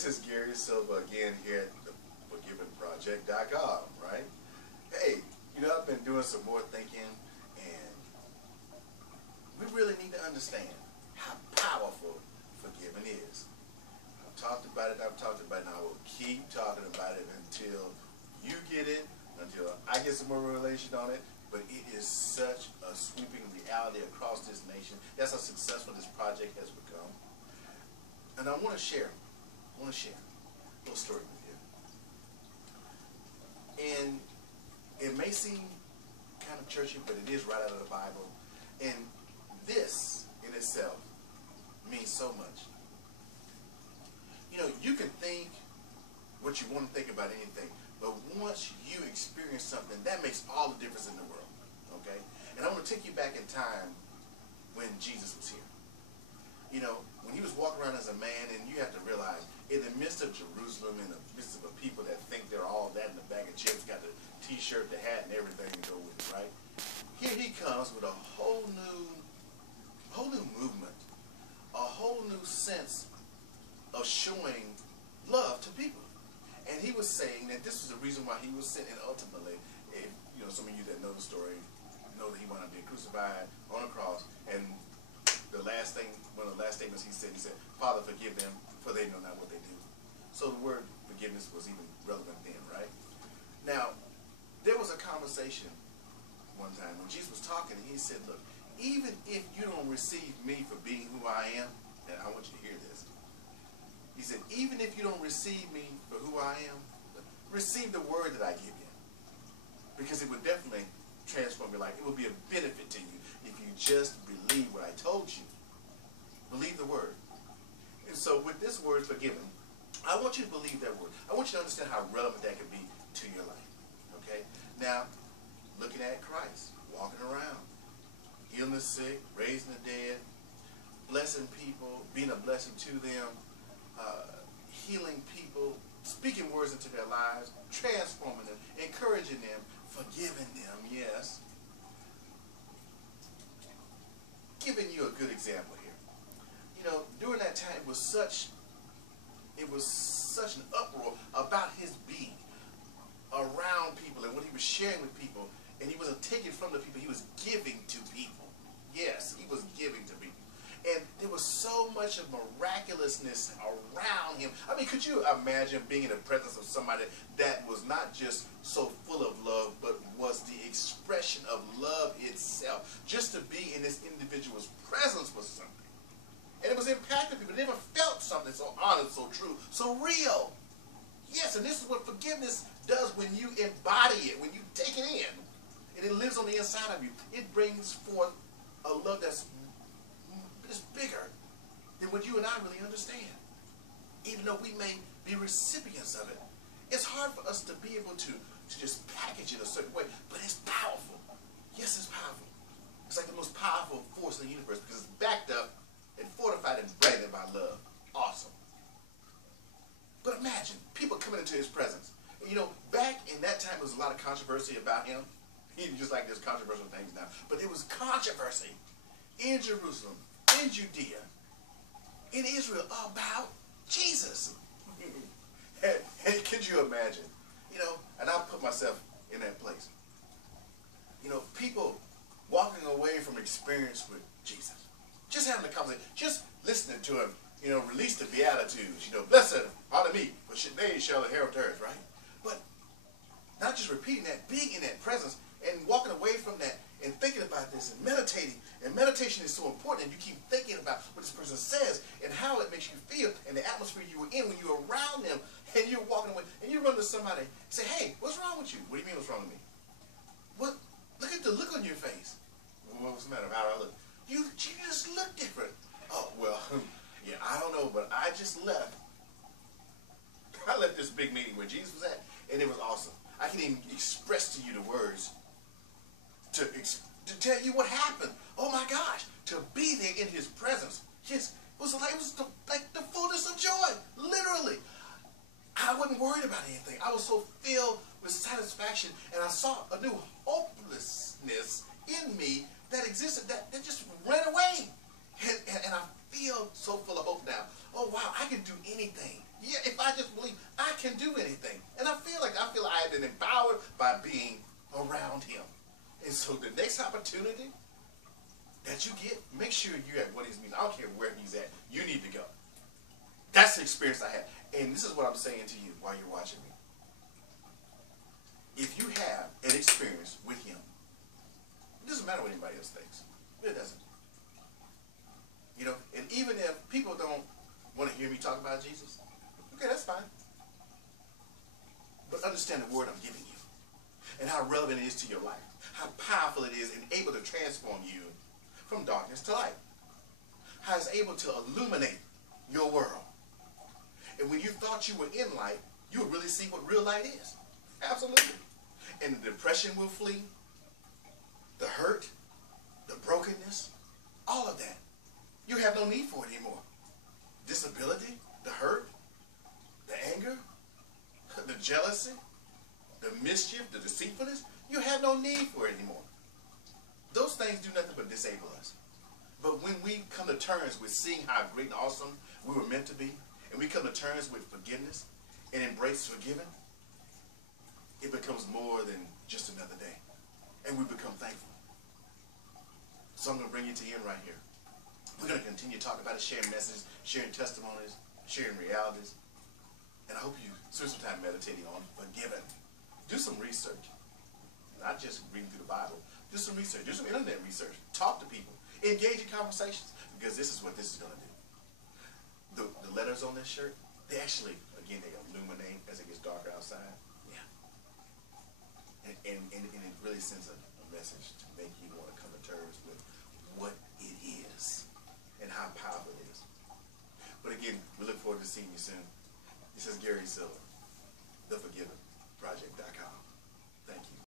This is Gary Silva again here at the ForgivenProject.com, right? Hey, I've been doing some more thinking, and we really need to understand how powerful forgiving is. I've talked about it, and I will keep talking about it until you get it, until I get some more revelation on it. But it is such a sweeping reality across this nation. That's how successful this project has become. And I want to share a little story with you. And it may seem kind of churchy, but it is right out of the Bible. And this in itself means so much. You can think what you want to think about anything, but once you experience something, that makes all the difference in the world. Okay? And I want to take you back in time when Jesus was here. When he was walking around as a man, and you have to realize, in the midst of Jerusalem, in the midst of the people that think they're all that in a bag of chips, got the t-shirt, the hat, and everything to go with it, right? Here he comes with a whole new movement, a whole new sense of showing love to people. And he was saying that this was the reason why he was sent, and ultimately, if some of you that know the story know that he wound up being crucified on a cross, and one of the last statements he said, "Father, forgive them, for they know not what they do." So the word forgiveness was even relevant then, right? Now, there was a conversation one time when Jesus was talking, and he said, look, even if you don't receive me for being who I am, and I want you to hear this. He said, even if you don't receive me for who I am, receive the word that I give you. Because it would definitely transform your life. It will be a benefit to you if you just believe what I told you. Believe the word. And so with this word, forgiven, I want you to believe that word. I want you to understand how relevant that could be to your life. Okay? Now, looking at Christ, walking around, healing the sick, raising the dead, blessing people, being a blessing to them, healing people, speaking words into their lives, transforming them, encouraging them, forgiving them, yes. Giving you a good example here. During that time, it was such an uproar about his being around people and what he was sharing with people, and he wasn't taking from the people, he was giving to people. Yes, he was giving to people. And there was so much of miraculousness around him. I mean, could you imagine being in the presence of somebody that was not just so full of love, but was the expression of love itself? Just to be in this individual's presence was something. And it was impacting people. They never felt something so honest, so true, so real. Yes, and this is what forgiveness does when you embody it, when you take it in, and it lives on the inside of you. It brings forth a love that's bigger than what you and I really understand. Even though we may be recipients of it, it's hard for us to be able to just package it a certain way, but it's powerful. Yes, it's powerful. It's like the most powerful force in the universe because it's backed up and fortified and branded by love. Awesome. But imagine people coming into his presence. Back in that time, there was a lot of controversy about him. Just like there's controversial things now. But there was controversy in Jerusalem, in Judea, in Israel about Jesus. And could you imagine? And I'll put myself in that place. People walking away from experience with Jesus. Just having a conversation, just listening to him, release the Beatitudes, blessed are the meek, for they shall inherit the earth, right? But not just repeating that, being in that presence and walking away from that and thinking about this and meditating. And meditation is so important, and you keep thinking about what this person says and how it makes you feel and the atmosphere you were in when you were around them and you're walking away and you run to somebody and say, hey, what's wrong with you? What do you mean what's wrong with me? What? Look at the look on your face. What's the matter? How do I look? You just look different. Oh, well, yeah, I don't know, but I just left. I left this big meeting where Jesus was at, and it was awesome. I can't even express to you the words to tell you what happened. Oh my gosh, to be there in his presence. Yes, it was like the fullness of joy, literally. I wasn't worried about anything. I was so filled with satisfaction, and I saw a new hopelessness in me that existed that just ran away. And I feel so full of hope now. Oh wow, wow, I can do anything. Yeah, if I just believe, I can do anything. And I feel like I have been empowered by being around him. And so the next opportunity that you get, make sure you're at what he's means. I don't care where he's at. You need to go. That's the experience I had. And this is what I'm saying to you while you're watching me. If you have an experience with him, it doesn't matter what anybody else thinks. It doesn't. You know, and even if people don't want to hear me talk about Jesus, okay, that's fine. But understand the word I'm giving you and how relevant it is to your life, how powerful it is and able to transform you from darkness to light, how it's able to illuminate your world. And when you thought you were in light, you would really see what real light is. Absolutely. And the depression will flee, the hurt, the brokenness, all of that. You have no need for it anymore. Disability, the hurt, the anger, the jealousy, the mischief, the deceitfulness, you have no need for it anymore. Those things do nothing but disable us. But when we come to terms with seeing how great and awesome we were meant to be, and we come to terms with forgiveness and embrace forgiving, it becomes more than just another day. And we become thankful. So I'm going to bring you to the end right here. We're going to continue to talk about it, sharing messages, sharing testimonies, sharing realities. And I hope you spend some time meditating on forgiving. Do some research. Not just reading through the Bible. Do some research. Do some internet research. Talk to people. Engage in conversations. Because this is what this is going to do. The letters on this shirt, they actually, again, they illuminate as it gets darker outside. Yeah. And it really sends a message to make you want to come to terms with what it is and how powerful it is. But again, we look forward to seeing you soon. This is Gary Silver, the Forgiven.